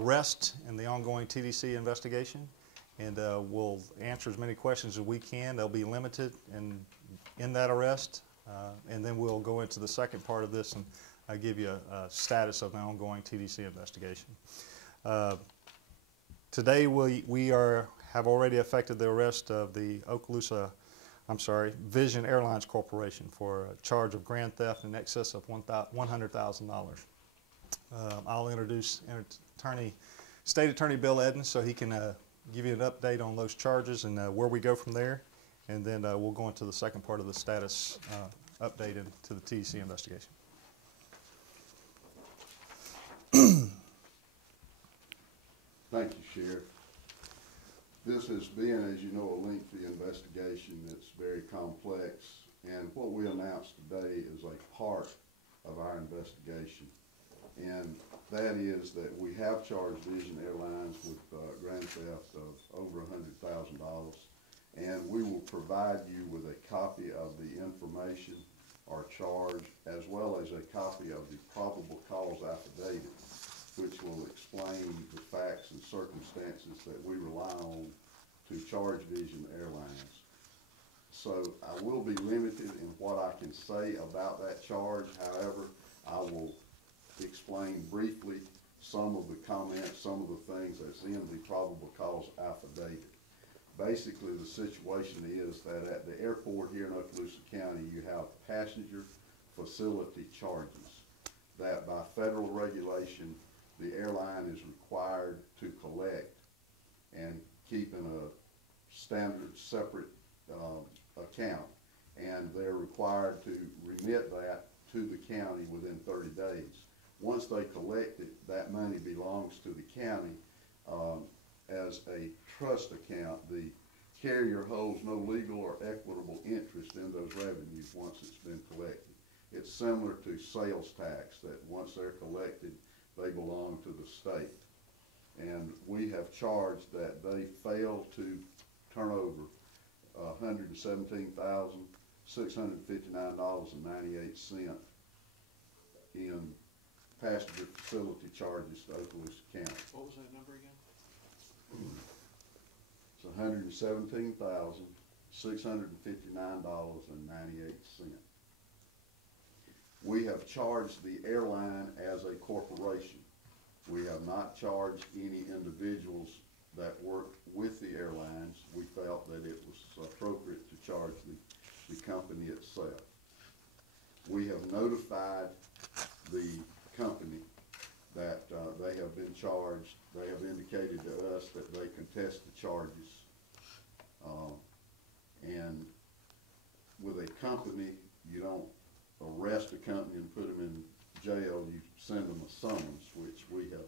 arrest in the ongoing TDC investigation, and we'll answer as many questions as we can. They'll be limited in that arrest, and then we'll go into the second part of this and give you a status of the ongoing TDC investigation. Today we have already effected the arrest of the Vision Airlines Corporation for a charge of grand theft in excess of $100,000. I'll introduce State Attorney Bill Edens so he can give you an update on those charges and where we go from there, and then we'll go into the second part of the status update into the TDC investigation. Thank you, Sheriff. This has been, as you know, a lengthy investigation that's very complex, and what we announced today is a part of our investigation, and that is that we have charged Vision Airlines with grand theft of over $100,000, and we will provide you with a copy of the information or charge, as well as a copy of the probable cause affidavit, which will explain the facts and circumstances that we rely on to charge Vision Airlines. So I will be limited in what I can say about that charge. However, I will explain briefly some of the comments, some of the things that's in the probable cause affidavit. Basically, the situation is that at the airport here in Okaloosa County, you have passenger facility charges that by federal regulation, the airline is required to collect and keep in a standard separate account, and they're required to remit that to the county within 30 days. Once they collect it, that money belongs to the county as a trust account. The carrier holds no legal or equitable interest in those revenues once it's been collected. It's similar to sales tax, that once they're collected, they belong to the state. And we have charged that they failed to turn over $117,659.98 in passenger facility charges to Okaloosa County. What was that number again? It's $117,659.98. We have charged the airline as a corporation. We have not charged any individuals that work with the airlines. We felt that it was appropriate to charge the company itself. We have notified the company that they have been charged. They have indicated to us that they contest the charges. And with a company, you don't arrest a company and put them in jail. You send them a summons, which we have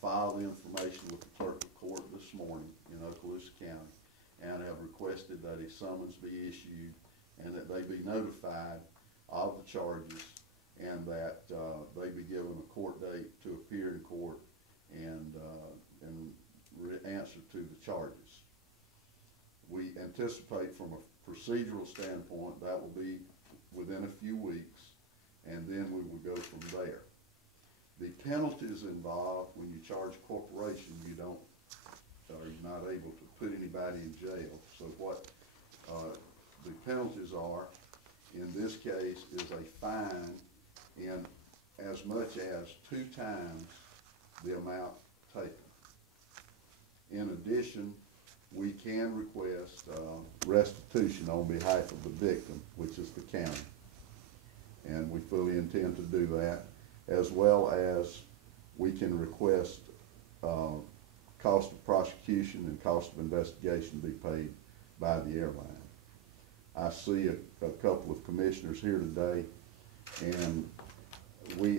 filed the information with the clerk of court this morning in Okaloosa County, and have requested that a summons be issued and that they be notified of the charges, and that they be given a court date to appear in court and answer to the charges. We anticipate from a procedural standpoint that will be within a few weeks, and then we will go from there. The penalties involved when you charge a corporation, you're not able to put anybody in jail. So what the penalties are in this case is a fine in as much as 2 times the amount taken. In addition, we can request restitution on behalf of the victim, which is the county, and we fully intend to do that, as well as we can request cost of prosecution and cost of investigation to be paid by the airline. I see a couple of commissioners here today, and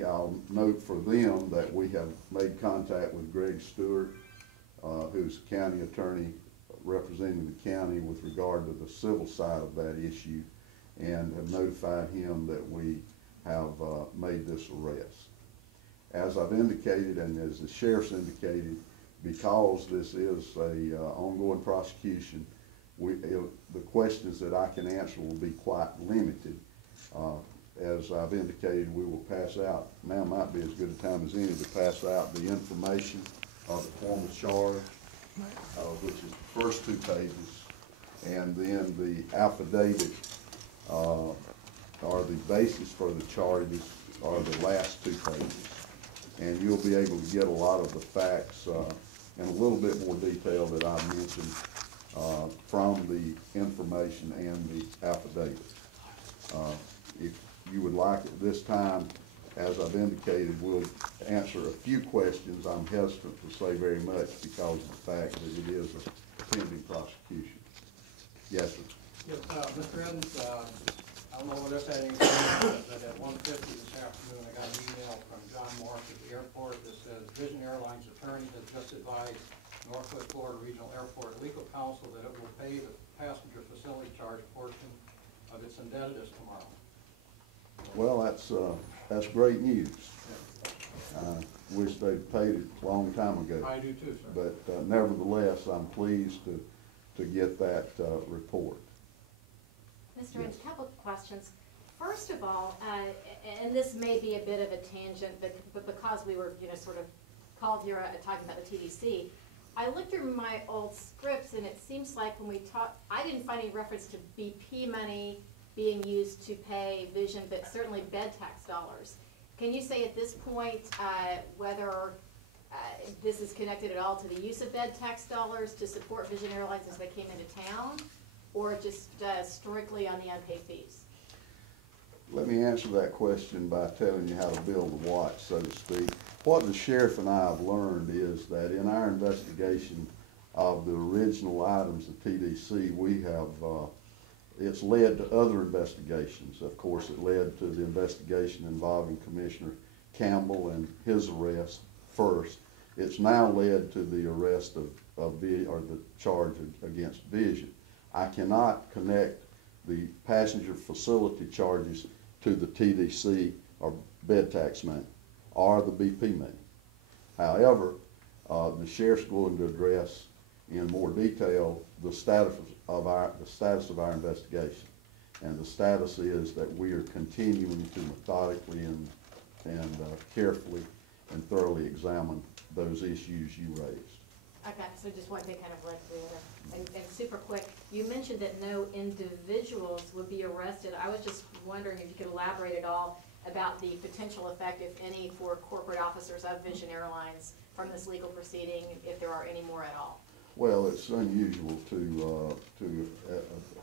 I'll note for them that we have made contact with Greg Stewart, who's county attorney representing the county with regard to the civil side of that issue, and have notified him that we have made this arrest. As I've indicated, and as the sheriff's indicated, because this is a ongoing prosecution, the questions that I can answer will be quite limited. As I've indicated, we will pass out, now might be as good a time as any to pass out the information of the formal charge, which is the first 2 pages, and then the affidavit, or the basis for the charges are the last 2 pages. And you'll be able to get a lot of the facts in a little bit more detail that I mentioned from the information and the affidavit. If you would like at this time, as I've indicated, we'll answer a few questions. I'm hesitant to say very much because of the fact that it is a pending prosecution. Yes, sir. Yes, Mr. Evans, I don't know what this had anything to do with, but at 1:50 this afternoon, I got an email from John Morse at the airport that says Vision Airlines attorney has just advised Northwest Florida Regional Airport legal counsel that it will pay the passenger facility charge portion of its indebtedness tomorrow. Well, that's great news. Wish they'd paid it a long time ago. I do too, sir. But nevertheless, I'm pleased to get that report. Mr. Evans, a couple of questions. First of all, and this may be a bit of a tangent, but because we were, sort of called here talking about the TDC, I looked through my old scripts, and it seems like when we talked, I didn't find any reference to BP money being used to pay Vision, but certainly bed tax dollars. Can you say at this point whether this is connected at all to the use of bed tax dollars to support Vision Airlines as they came into town, or just strictly on the unpaid fees? Let me answer that question by telling you how to build the watch, so to speak. What the sheriff and I have learned is that in our investigation of the original items of TDC, we have, it's led to other investigations. Of course, it led to the investigation involving Commissioner Campbell and his arrest first. It's now led to the arrest or the charge against Vision. I cannot connect the passenger facility charges to the TDC or bed tax money or the BP money. However, the sheriff's going to address in more detail the status of our investigation, and the status is that we are continuing to methodically and carefully and thoroughly examine those issues you raised. Okay, so just one thing kind of led to the other. And super quick, you mentioned that no individuals would be arrested. I was just wondering if you could elaborate at all about the potential effect, if any, for corporate officers of Vision Airlines from this legal proceeding, if there are any more at all. Well, it's unusual to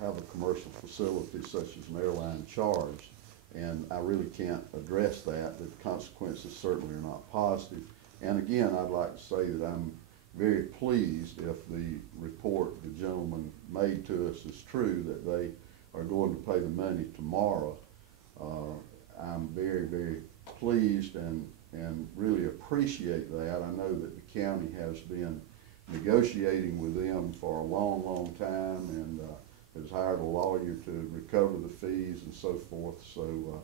have a commercial facility such as an airline charged, and I really can't address that. The consequences certainly are not positive. And again, I'd like to say that I'm very pleased if the report the gentleman made to us is true, that they are going to pay the money tomorrow. I'm very, very pleased and really appreciate that. I know that the county has been negotiating with them for a long, long time and has hired a lawyer to recover the fees and so forth. So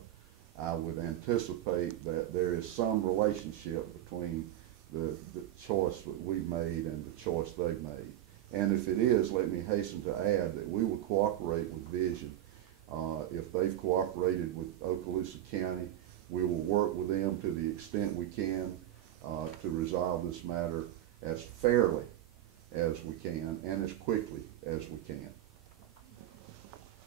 I would anticipate that there is some relationship between the choice that we've made and the choice they've made. And if it is, let me hasten to add that we will cooperate with Vision. If they've cooperated with Okaloosa County, we will work with them to the extent we can to resolve this matter as fairly as we can and as quickly as we can.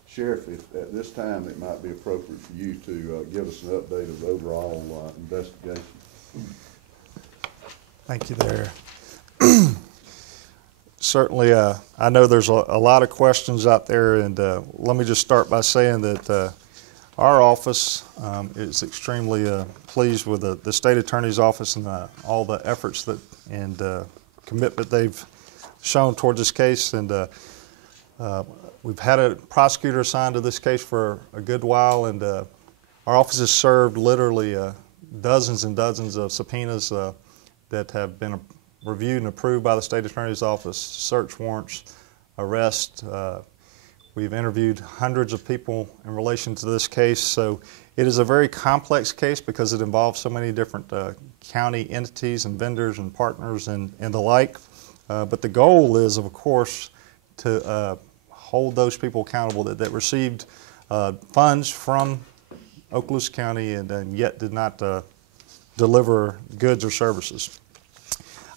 Sheriff, if at this time it might be appropriate for you to give us an update of the overall investigation. Thank you there. Certainly, I know there's a lot of questions out there, and let me just start by saying that our office is extremely pleased with the state attorney's office and all the efforts that and commitment they've shown towards this case. And we've had a prosecutor assigned to this case for a good while, and our office has served literally dozens and dozens of subpoenas that have been reviewed and approved by the state attorney's office, search warrants, arrests. We've interviewed hundreds of people in relation to this case. So it is a very complex case because it involves so many different county entities and vendors and partners and the like. But the goal is, of course, to hold those people accountable that received funds from Okaloosa County and yet did not deliver goods or services.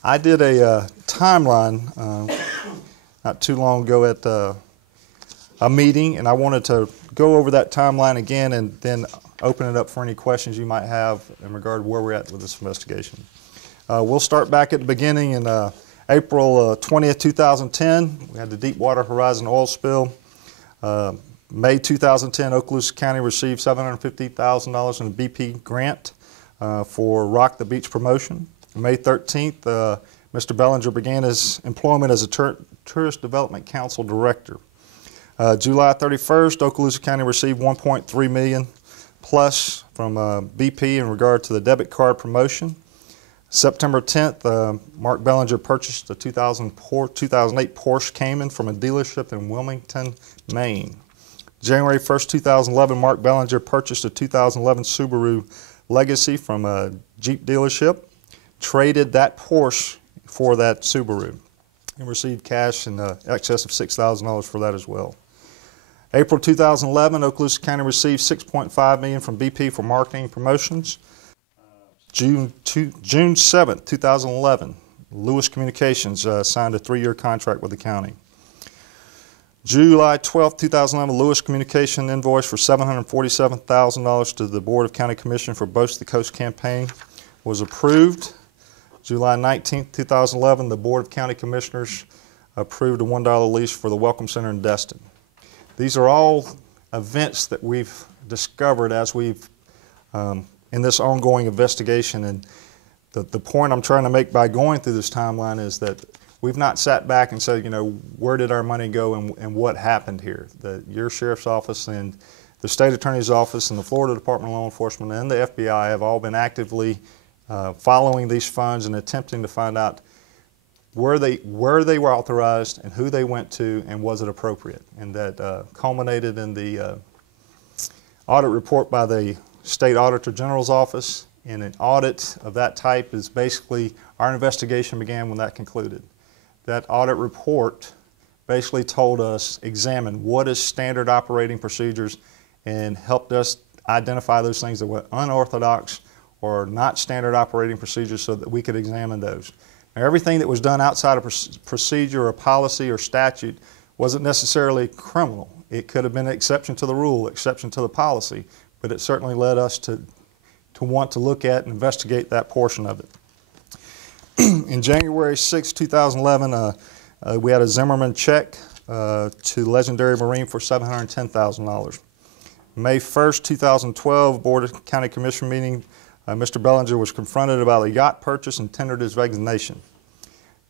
I did a timeline not too long ago at a meeting, and I wanted to go over that timeline again and then open it up for any questions you might have in regard to where we're at with this investigation. We'll start back at the beginning in April 20th, 2010. We had the Deepwater Horizon oil spill. May 2010, Okaloosa County received $750,000 in a BP grant for Rock the Beach promotion. May 13th, Mr. Bellinger began his employment as a Tourist Development Council Director. July 31st, Okaloosa County received $1.3 million plus from BP in regard to the debit card promotion. September 10th, Mark Bellinger purchased a 2008 Porsche Cayman from a dealership in Wilmington, Maine. January 1st, 2011, Mark Bellinger purchased a 2011 Subaru Legacy from a Jeep dealership, traded that Porsche for that Subaru, and received cash in excess of $6,000 for that as well. April 2011, Okaloosa County received $6.5 million from BP for marketing promotions. June 7th, 2011, Lewis Communications signed a 3-year contract with the county. July 12th, 2011, Lewis Communication invoice for $747,000 to the Board of County Commission for Boast the Coast campaign was approved. July 19th, 2011, the Board of County Commissioners approved a $1 lease for the Welcome Center in Destin. These are all events that we've discovered as we've in this ongoing investigation, and the point I'm trying to make by going through this timeline is that we've not sat back and said, you know, where did our money go and what happened here? Your Sheriff's Office and the State Attorney's Office and the Florida Department of Law Enforcement and the FBI have all been actively following these funds and attempting to find out where they were authorized and who they went to and was it appropriate. And that culminated in the audit report by the State Auditor General's Office. And an audit of that type is basically, our investigation began when that concluded. That audit report basically told us, examine what is standard operating procedures and helped us identify those things that were unorthodox or not standard operating procedures so that we could examine those. Now, everything that was done outside of procedure or policy or statute wasn't necessarily criminal. It could have been an exception to the rule, exception to the policy, but it certainly led us to want to look at and investigate that portion of it. In January 6, 2011, we had a Zimmerman check to Legendary Marine for $710,000. May 1st, 2012, Board of County Commission meeting, Mr. Bellinger was confronted about a yacht purchase and tendered his resignation.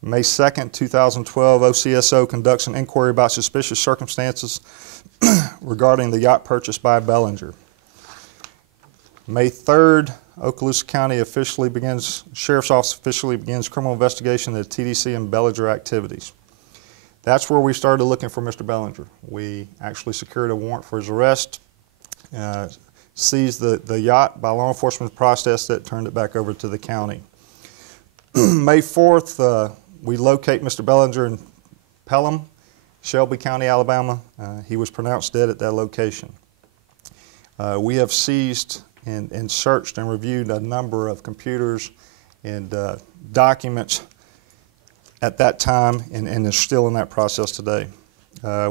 May 2nd, 2012, OCSO conducts an inquiry about suspicious circumstances regarding the yacht purchase by Bellinger. May 3rd, Okaloosa County Sheriff's Office officially begins criminal investigation of the TDC and Bellinger activities. That's where we started looking for Mr. Bellinger. We actually secured a warrant for his arrest, seized the yacht by law enforcement, processed it, turned it back over to the county. May 4th, we locate Mr. Bellinger in Pelham, Shelby County, Alabama. He was pronounced dead at that location. We have seized and searched and reviewed a number of computers and documents at that time and is still in that process today.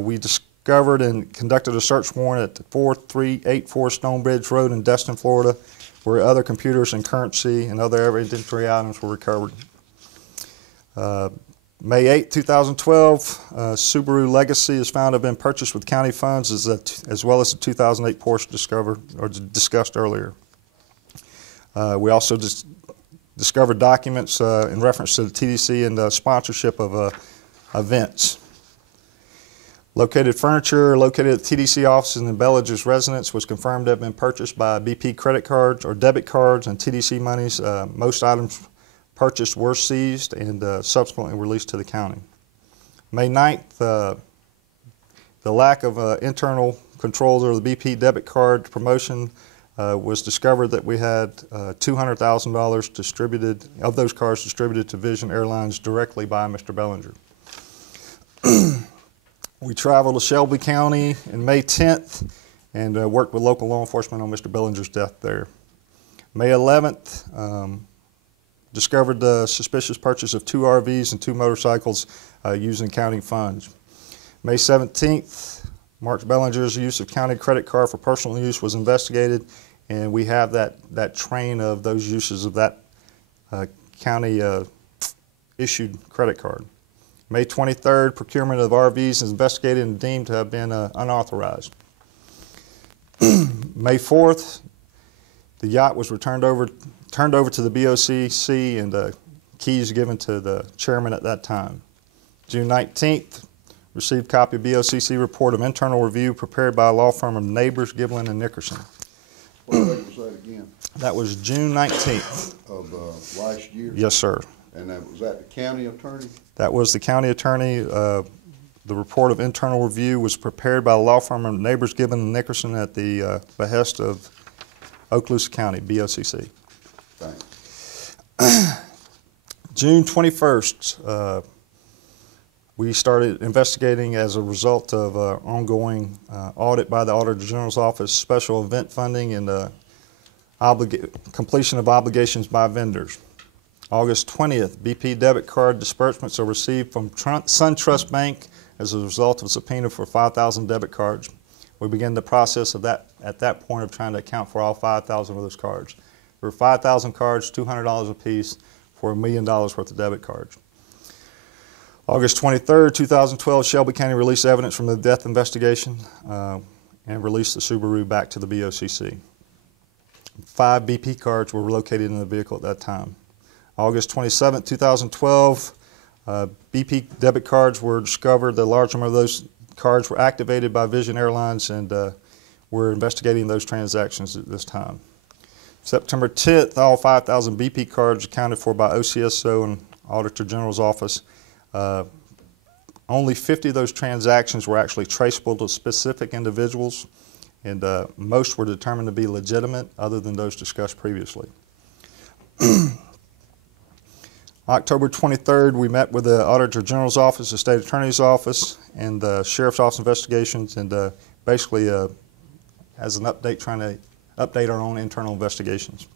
We discovered and conducted a search warrant at 4384 Stonebridge Road in Destin, Florida, where other computers and currency and other evidentiary items were recovered. May 8, 2012, Subaru Legacy is found to have been purchased with county funds as well as the 2008 Porsche discussed earlier. We also discovered documents in reference to the TDC and sponsorship of events. Located furniture located at TDC offices and Bellinger's residence was confirmed to have been purchased by BP credit cards or debit cards and TDC monies. Most items purchased were seized and subsequently released to the county. May 9th, the lack of internal controls over the BP debit card promotion was discovered that we had $200,000 distributed, of those cards distributed to Vision Airlines directly by Mr. Bellinger. We traveled to Shelby County in May 10th and worked with local law enforcement on Mr. Bellinger's death there. May 11th, discovered the suspicious purchase of 2 RVs and 2 motorcycles using county funds. May 17th, Mark Bellinger's use of county credit card for personal use was investigated, and we have that train of those uses of that county issued credit card. May 23rd, procurement of RVs is investigated and deemed to have been unauthorized. May 4th, the yacht was turned over to the BOCC and keys given to the chairman at that time. June 19th, received copy of BOCC report of internal review prepared by a law firm of Neighbors, Giblin, and Nickerson. What date was that again? That was June 19th. Of last year? Yes, sir. And was that the county attorney? That was the county attorney. The report of internal review was prepared by a law firm of Neighbors, Giblin, and Nickerson at the behest of Okaloosa County, BOCC. Thanks. June 21st, we started investigating as a result of ongoing audit by the Auditor General's Office, special event funding, and completion of obligations by vendors. August 20th, BP debit card disbursements are received from SunTrust Bank as a result of a subpoena for 5,000 debit cards. We began the process of that at that point of trying to account for all 5,000 of those cards. There were 5,000 cards, $200 a piece, for $1 million worth of debit cards. August 23rd, 2012, Shelby County released evidence from the death investigation and released the Subaru back to the BOCC. 5 BP cards were located in the vehicle at that time. August 27th, 2012, BP debit cards were discovered. The large number of those cards were activated by Vision Airlines, and we're investigating those transactions at this time. September 10th, all 5,000 BP cards accounted for by OCSO and Auditor General's Office. Only 50 of those transactions were actually traceable to specific individuals, and most were determined to be legitimate other than those discussed previously. October 23rd, we met with the Auditor General's Office, the State Attorney's Office, and the Sheriff's Office investigations, and basically as an update, trying to update our own internal investigations.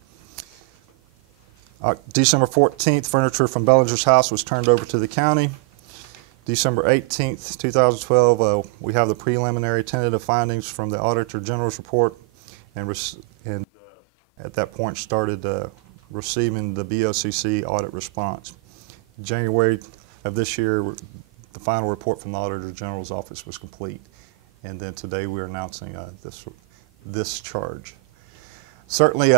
December 14th, furniture from Bellinger's house was turned over to the county. December 18th, 2012, we have the preliminary tentative findings from the Auditor General's report, and at that point started receiving the BOCC audit response. In January of this year, the final report from the Auditor General's office was complete, and then today we're announcing this charge. Certainly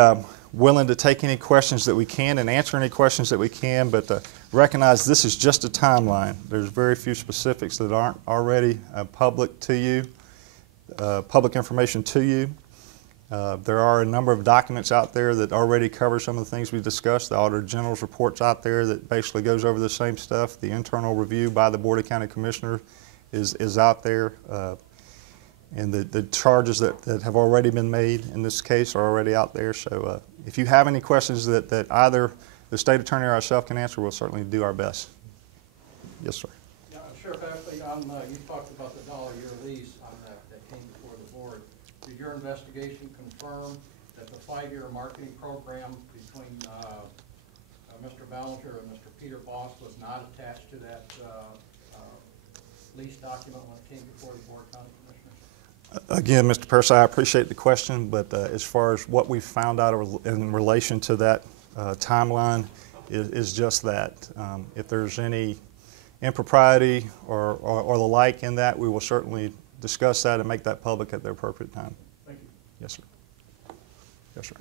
willing to take any questions that we can and answer any questions that we can, but recognize this is just a timeline. There's very few specifics that aren't already public to you, public information to you. There are a number of documents out there that already cover some of the things we discussed. The Auditor General's report's out there that basically goes over the same stuff. The internal review by the Board of County Commissioners is out there. And the charges that have already been made in this case are already out there. So if you have any questions that either the State Attorney or ourselves can answer, we'll certainly do our best. Yes, sir. Yeah, Sheriff, actually, you talked about the $1 lease on that came before the board. Did your investigation confirm that the 5-year marketing program between Mr. Ballinger and Mr. Peter Boss was not attached to that lease document when it came before the Board of County Commissioners? Again, Mr. Parris, I appreciate the question, but as far as what we found out in relation to that timeline is just that. If there's any impropriety or the like in that, we will certainly discuss that and make that public at the appropriate time. Thank you. Yes, sir. Yes, sir.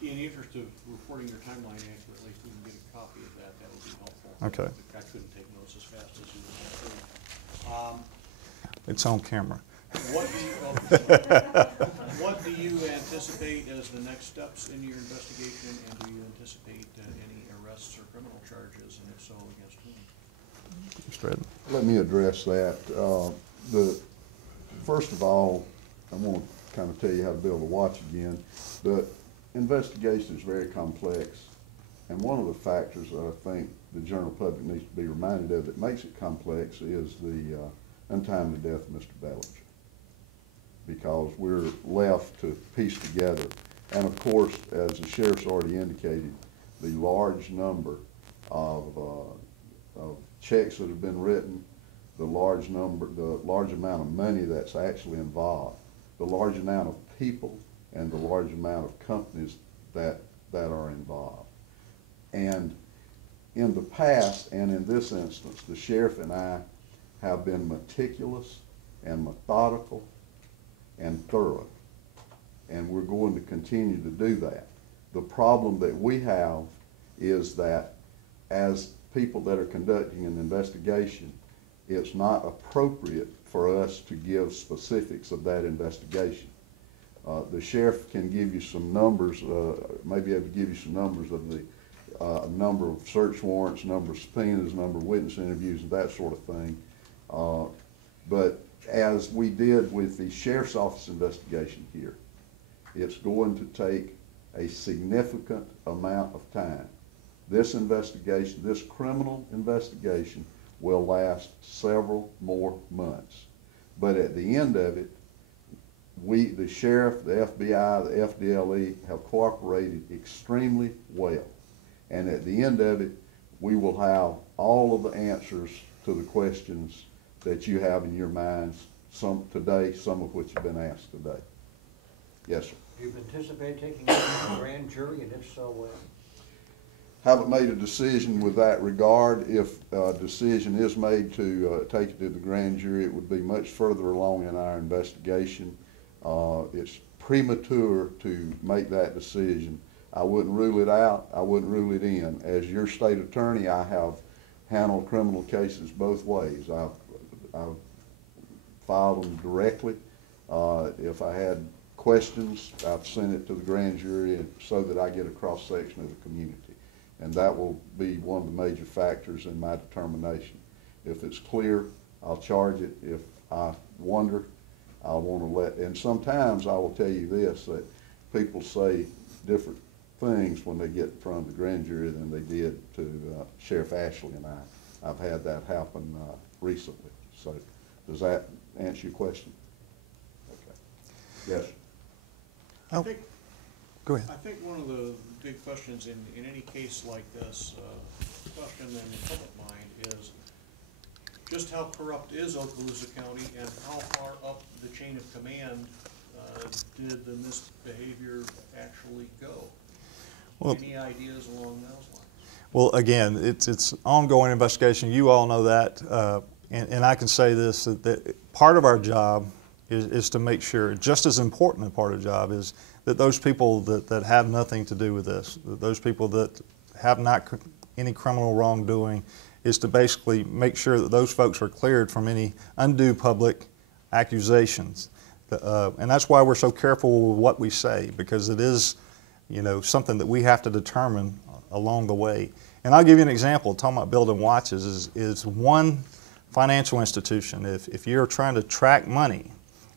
In the interest of reporting your timeline accurately, if we can get a copy of that, that would be helpful. Okay. I couldn't take notes as fast as you would. It's on camera. What do you anticipate as the next steps in your investigation, and do you anticipate any arrests or criminal charges, and if so, against whom? Mr. Redden. Let me address that. First of all, I want to kind of tell you how to build a watch again. The investigation is very complex, and one of the factors that I think the general public needs to be reminded of that makes it complex is the untimely death of Mr. Bellinger, because we're left to piece together. And of course, as the sheriff's already indicated, the large number of checks that have been written, the large amount of money that's actually involved, the large amount of people, and the large amount of companies that are involved. And in the past, and in this instance, the sheriff and I have been meticulous and methodical and thorough, and we're going to continue to do that. The problem that we have is that as people that are conducting an investigation, it's not appropriate for us to give specifics of that investigation. The sheriff can give you some numbers, maybe able to give you some numbers of the number of search warrants, number of subpoenas, number of witness interviews, and that sort of thing. But as we did with the sheriff's office investigation here, it's going to take a significant amount of time. This investigation, this criminal investigation, will last several more months. But at the end of it, we, the sheriff, the FBI, the FDLE, have cooperated extremely well. And at the end of it, we will have all of the answers to the questions that you have in your minds today, some of which have been asked today. Yes, sir. Do you anticipate taking it to the grand jury, and if so, when? Haven't made a decision with that regard. If a decision is made to take it to the grand jury, it would be much further along in our investigation. It's premature to make that decision. I wouldn't rule it out. I wouldn't rule it in. As your state attorney, I have handled criminal cases both ways. I've filed them directly. If I had questions, I've sent it to the grand jury so that I get a cross-section of the community. And that will be one of the major factors in my determination. If it's clear, I'll charge it. If I wonder, I'll want to and sometimes I will tell you this, that people say different things when they get in front of the grand jury than they did to Sheriff Ashley and I. I've had that happen recently. So does that answer your question? Okay. Yes. I think, Go ahead. I think one of the big questions in any case like this, question in the public mind is just how corrupt is Okaloosa County, and how far up the chain of command did the misbehavior actually go? Well, any ideas along those lines? Well, again, it's ongoing investigation. You all know that, and I can say this, that part of our job is to make sure, just as important a part of the job is that those people that have nothing to do with this, those people that have not any criminal wrongdoing, is to basically make sure that those folks are cleared from any undue public accusations. And that's why we're so careful with what we say, because it is, something that we have to determine along the way. And I'll give you an example. Talking about building watches is one financial institution. If you're trying to track money,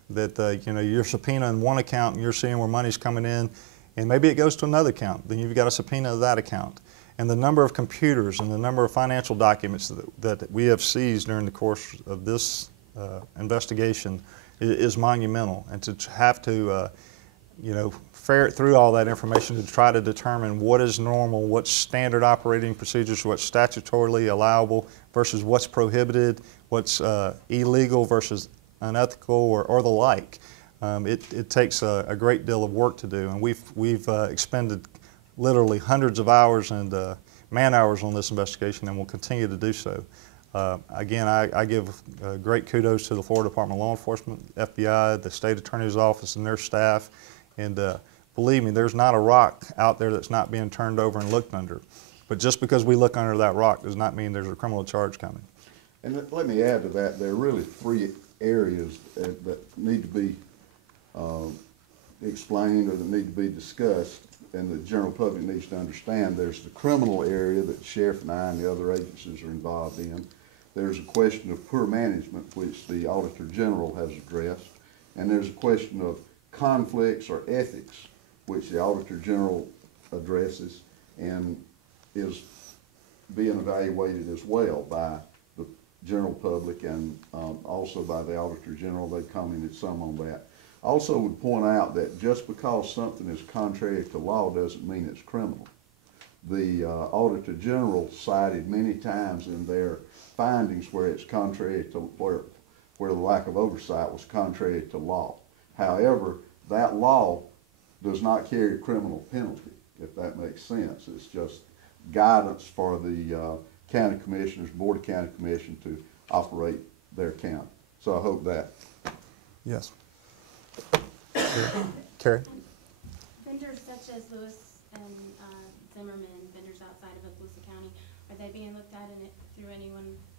that you're subpoenaing one account and you're seeing where money's coming in, and maybe it goes to another account, then you've got a subpoena of that account. And the number of computers and the number of financial documents that we have seized during the course of this investigation is monumental. And to have to ferret through all that information to try to determine what is normal, what's standard operating procedures, what's statutorily allowable versus what's prohibited, what's illegal versus unethical or the like. It takes a great deal of work to do, and we've expended literally hundreds of hours and man hours on this investigation, and will continue to do so. Again, I give great kudos to the Florida Department of Law Enforcement, FBI, the State Attorney's Office, and their staff. And believe me, there's not a rock out there that's not being turned over and looked under. But just because we look under that rock does not mean there's a criminal charge coming. And let me add to that, there are really three areas that need to be explained or that need to be discussed, and the general public needs to understand. There's the criminal area that the sheriff and I and the other agencies are involved in. There's a question of poor management, which the Auditor General has addressed. And there's a question of conflicts or ethics, which the Auditor General addresses and is being evaluated as well by the general public and also by the Auditor General. They've commented some on that. I also would point out that just because something is contrary to law doesn't mean it's criminal. the Auditor General cited many times in their findings where it's contrary to, where the lack of oversight was contrary to law. However, that law does not carry a criminal penalty, if that makes sense. It's just guidance for the county commissioners, Board of County Commission to operate their county. So I hope that. Yes. Carrie? Vendors such as Lewis and Zimmerman, vendors outside of Okaloosa County, are they being looked at in it through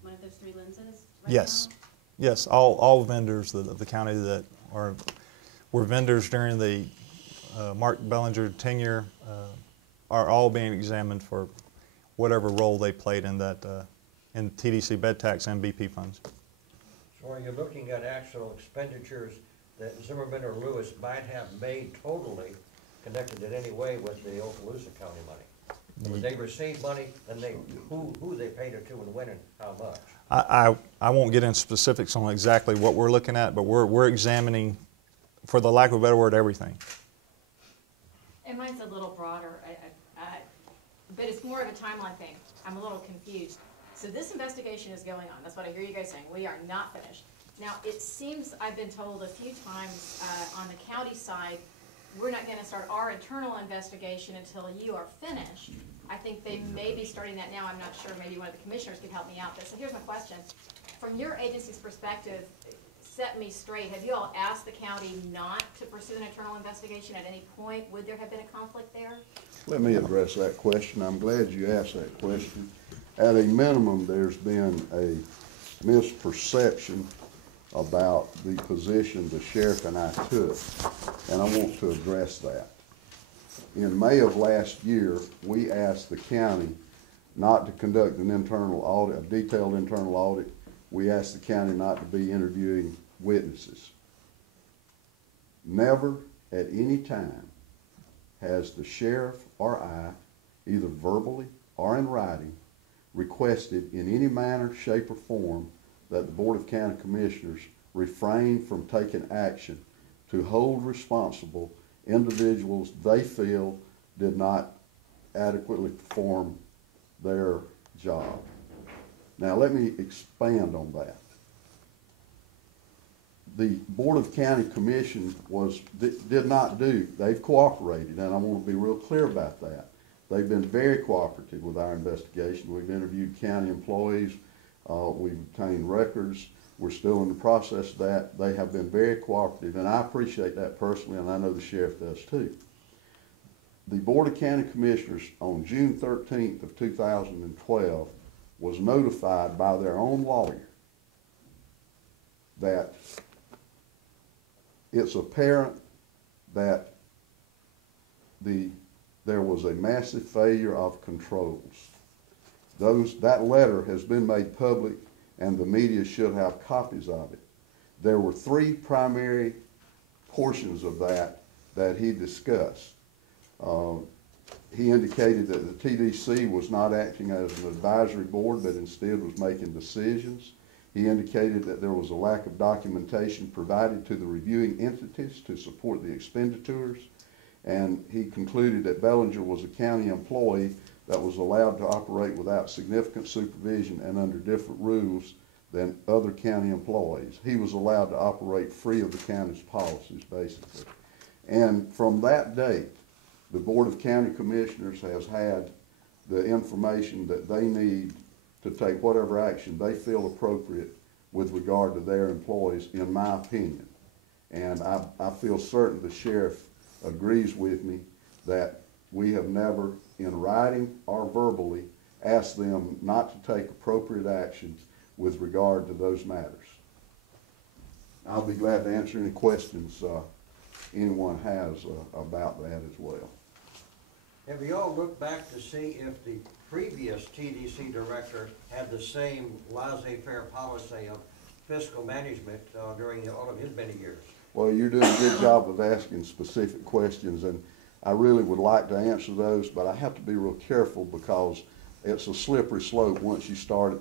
one of those three lenses right Yes. now? Yes, all vendors of the county that were vendors during the Mark Bellinger tenure are all being examined for whatever role they played in that in TDC bed tax and BP funds. So are you looking at actual expenditures that Zimmerman or Lewis might have made totally connected in any way with the Okaloosa County money? When they received money, and who they paid it to and when and how much? I won't get into specifics on exactly what we're looking at, but we're examining, for the lack of a better word, everything. And mine's a little broader, but it's more of a timeline thing. I'm a little confused. So this investigation is going on. That's what I hear you guys saying. We are not finished. Now, it seems I've been told a few times on the county side, we're not going to start our internal investigation until you are finished. I think they may be starting that now. I'm not sure. Maybe one of the commissioners could help me out. But so here's my question. From your agency's perspective, set me straight. Have you all asked the county not to pursue an internal investigation at any point? Would there have been a conflict there? Let me address that question. I'm glad you asked that question. At a minimum, there's been a misperception about the position the sheriff and I took, and I want to address that. In May of last year, we asked the county not to conduct an internal audit, a detailed internal audit. We asked the county not to be interviewing witnesses. Never at any time has the sheriff or I, either verbally or in writing, requested in any manner, shape, or form that the Board of County Commissioners refrain from taking action to hold responsible individuals they feel did not adequately perform their job. Now let me expand on that. The Board of County Commission did not do, they've cooperated, and I want to be real clear about that. They've been very cooperative with our investigation. We've interviewed county employees, we've obtained records, we're still in the process of that. They have been very cooperative, and I appreciate that personally, and I know the sheriff does too. The Board of County Commissioners on June 13th of 2012 was notified by their own lawyer that it's apparent that there was a massive failure of controls. That letter has been made public, and the media should have copies of it. There were three primary portions of that he discussed. He indicated that the TDC was not acting as an advisory board, but instead was making decisions. He indicated that there was a lack of documentation provided to the reviewing entities to support the expenditures. And he concluded that Bellinger was a county employee that was allowed to operate without significant supervision and under different rules than other county employees. He was allowed to operate free of the county's policies, basically. And from that date, the Board of County Commissioners has had the information that they need to take whatever action they feel appropriate with regard to their employees, in my opinion. And I feel certain the sheriff agrees with me that we have never, in writing or verbally, asked them not to take appropriate actions with regard to those matters. I'll be glad to answer any questions anyone has about that as well. Have you all looked back to see if the previous TDC director had the same laissez-faire policy of fiscal management during all of his many years? Well, you're doing a good job of asking specific questions, and I really would like to answer those, but I have to be real careful because it's a slippery slope once you start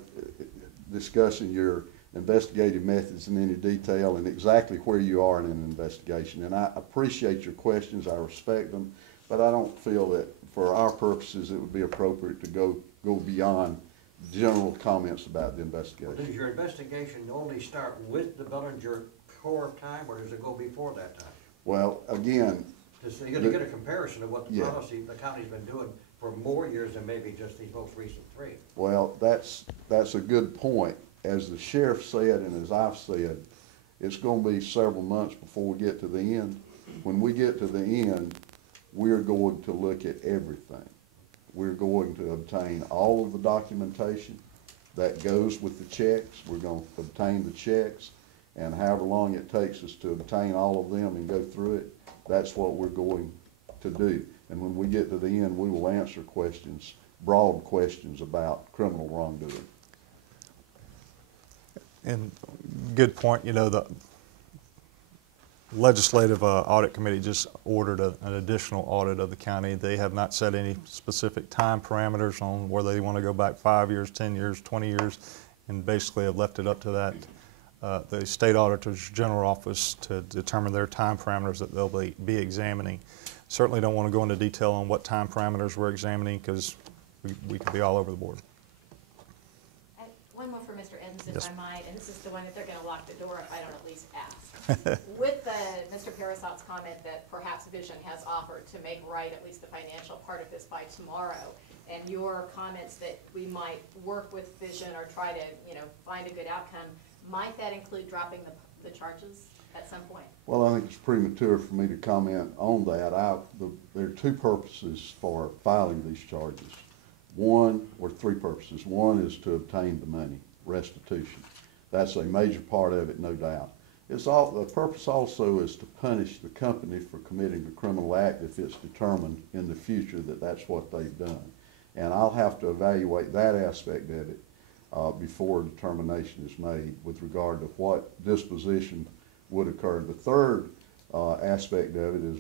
discussing your investigative methods in any detail and exactly where you are in an investigation. And I appreciate your questions, I respect them, but I don't feel that for our purposes, it would be appropriate to go beyond general comments about the Well, does investigation. your investigation only start with the Bellinger core time, or does it go before that time? Well, again, Just so you're gonna get a comparison of what the Yeah. policy, the county's been doing for more years than maybe just these most recent 3. well, that's a good point. As the sheriff said, and as I've said, it's gonna be several months before we get to the end. When we get to the end, we're going to look at everything. We're going to obtain all of the documentation that goes with the checks. We're gonna obtain the checks, and however long it takes us to obtain all of them and go through it, that's what we're going to do. And when we get to the end, we will answer questions, broad questions about criminal wrongdoing. And good point, you know, the legislative audit committee just ordered an additional audit of the county. They have not set any specific time parameters on whether they want to go back 5 years, 10 years, 20 years, and basically have left it up to that, the state auditor's general office to determine their time parameters that they'll be examining. Certainly don't want to go into detail on what time parameters we're examining because we could be all over the board. One more for Mr. Edens, if Yes. I might, and this is the one that they're gonna lock the door if I don't at least ask. With Mr. Parasot's comment that perhaps Vision has offered to make right at least the financial part of this by tomorrow, and your comments that we might work with Vision or try to, you know, find a good outcome, might that include dropping the charges at some point? Well, I think it's premature for me to comment on that. There are 2 purposes for filing these charges. 3 purposes. One is to obtain the money, restitution. That's a major part of it, no doubt. The purpose also is to punish the company for committing a criminal act if it's determined in the future that that's what they've done. And I'll have to evaluate that aspect of it before a determination is made with regard to what disposition would occur. The third aspect of it is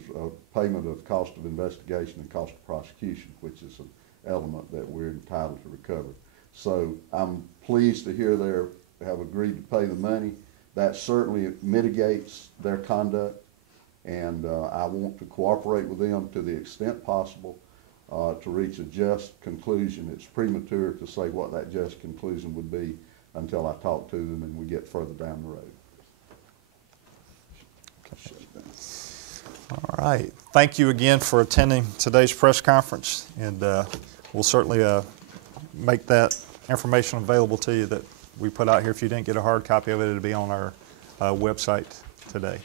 payment of cost of investigation and cost of prosecution, which is an element that we're entitled to recover. So I'm pleased to hear they have agreed to pay the money. That certainly mitigates their conduct, and I want to cooperate with them to the extent possible to reach a just conclusion. It's premature to say what that just conclusion would be until I talk to them and we get further down the road. All right. Thank you again for attending today's press conference, and we'll certainly make that information available to you that we put out here. If you didn't get a hard copy of it, it'll be on our website today.